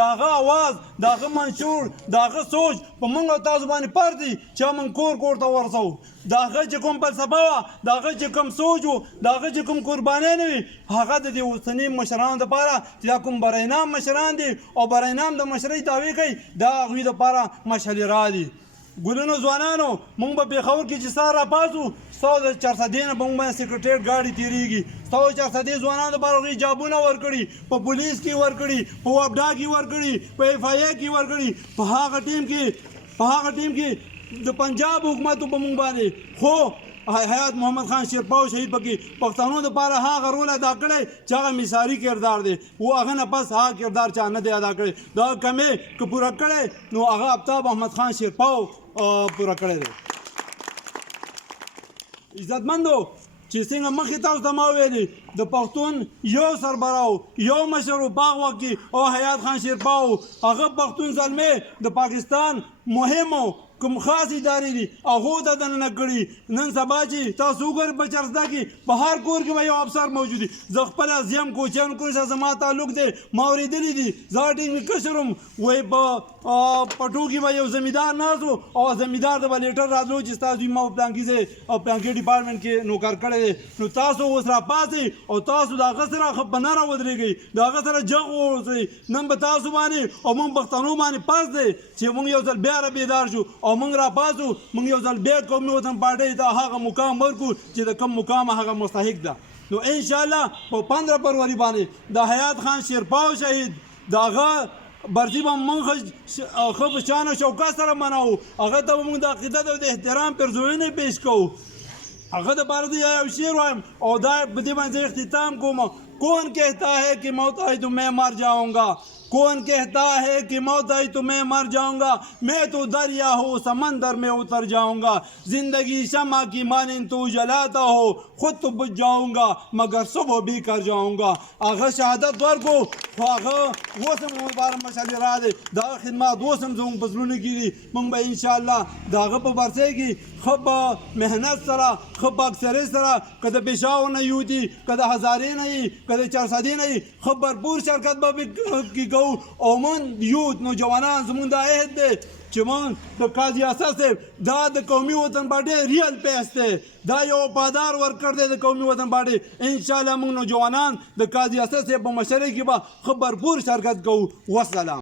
داغه आवाज داغه منشور داغه سوچ په موږ او تاسو باندې پردي چې موږ کور ته ورسو داغه چې کوم فلسفه وه داغه چې کوم سوچ و داغه چې کوم قربانۍ نه وي هغه د دې اوسني مشرانو دپاره چې دا کوم برینام مشران دي او برینام د مشرۍ دعوې کوي دا هغوی دپاره مشعل را دي ګلونو ځوانانو موږ به پېښور کې چې سهار راپاڅو 400 نه به موږ باندې سکرټریټ ګاډي تېرېږي 400 ځوانانو دپاره هغوی جابونه ورکړي په پولیس کې ورکړي په وابډا کې ورکړي په اف آی اې کې ورکړي په هغه ټیم کې د پنجاب حکومت په موږ باندې خو حیات محمد خان شیرپاو شهید پکې پښتنو دپاره هغه رول ادا کړی چې هغه مثالي کردار دی و هغه نه پس هغه کردار چا نه دی ادا کړی دا کمې که پوره کړی نو هغه آفتاب احمد خان شیرپاو پوره کړی دی عزتمندو چې څنګه مخکې تاسو ته ما ویلي د پښتون یو سربراو یو مشر و په هغه وخت کې او حیات خان شیرپاو هغه پښتون زلمی د پاکستان مهمو کوم خاص ادارې دي هغو ته دننه کړي نن سبا چې تاسو وګورئ په چرسدا کې په هر کور کې به یو افسر موجود وي زه خپله زیم کوچیانو کور سره زما تعلق دی ما اورېدلي دي زه ټینګ مې کشر وم وایي په پټو کې به یو زمیندار ناست و او زمیندار ته به لیټر راتلو چې ستاسو ما په پلانکي ځای او پلانکي ډپارټمنټ کې نوکر کړی دی نو تاسو اوس راپاڅئ او تاسو د هغه سره په نه راودرېږئ د هغه سره جغ واوسئ نن به تاسو باندې او موږ پښتنو باندې پاس دی چې موږ یو ځل بیا رابیدار شو او موږ راپاڅو موږ یو ځل بیا قومي وطن پارټۍ ته هغه مقام ورکړو چې د کوم مقام هغه مستحق ده نو انشاءالله په 15 فروری باندې د حیات خان شیرپاو شهید د هغه برځي به موږ ښه په شان او شوکت سره مناو هغه ته به موږ د عقیدت او د احترام پرزوینې پیش کوو هغه دپاره زه یو شعر وایم او دا په دې باندې اختتام کوم کون کہتا ہے کہ موت آئی تو میں مر جاؤں گا کون کہتا ہے کہ موت آئی تو میں مر جاؤں گا میں تو دریا ہو سمندر میں اتر جاؤں گا زندگی شمع کی مانند تو جلاتا ہو خود تو بجھ جاؤں گا مگر صبح بھی کر جاؤں گا هغه شهادت ورکو خو هغه اوس هم مبارک مشعل را دی د هغه خدمات اوس هم زموږ په زړونو کې دي موږ به انشاءالله د هغه په برڅۍ کې ښه په محنت سره ښه په اکثرۍ سره که د پېښور نه یو دي که د هزارې نه وي که د چارسدې نه وي ښه بھرپور شرکت به کې کوو او موږ یوت نوجوانان زموږ دا عهد دی چې موږ د قاضي اسد صاحب دا د قومي وطن پارټۍ ریل پیس دی دا یو وفادار ورکر دی د قومي وطن پارټۍ انشاءالله موږ نوجوانان د قاضي اسد صاحب په مشرۍ کې به ښه بھرپور شرکت کوو والسلام